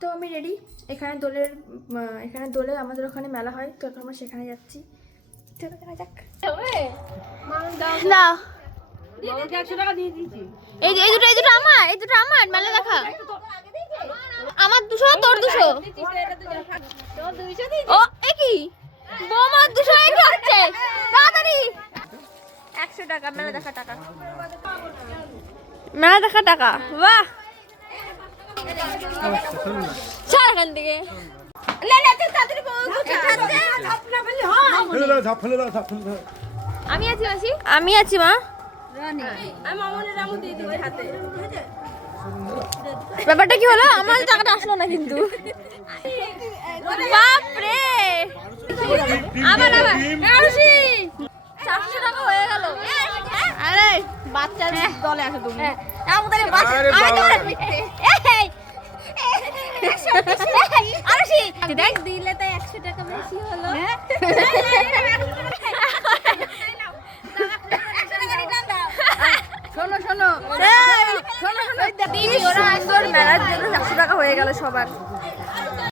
তো আমি রেডি। এখানে দোলে আমাদের ওখানে মেলা হয়, তো এখন আমরা সেখানে যাচ্ছি। চলো দেখা যাক। না এই দুটো আমার মেলা দেখা। আমার 200 তোর 200। ও একই বৌমা 200 একই হচ্ছে। তাড়াতাড়ি 100 টাকা মেলা দেখা টাকা। মেলা দেখা টাকা। বাহ ছাড় এখান থেকে। আমি আছি মা। ব্যাপারটা কি হলো, আমার টাকাটা আসলো না কিন্তু। বাপরে আবার 400 টাকা হয়ে গেল। আরে বাচ্চার দলে আসো তুমি। দেখ দিলে তো 100 টাকা বেশি হলো। শোনো মেলার জন্য 100 টাকা হয়ে গেল সবার।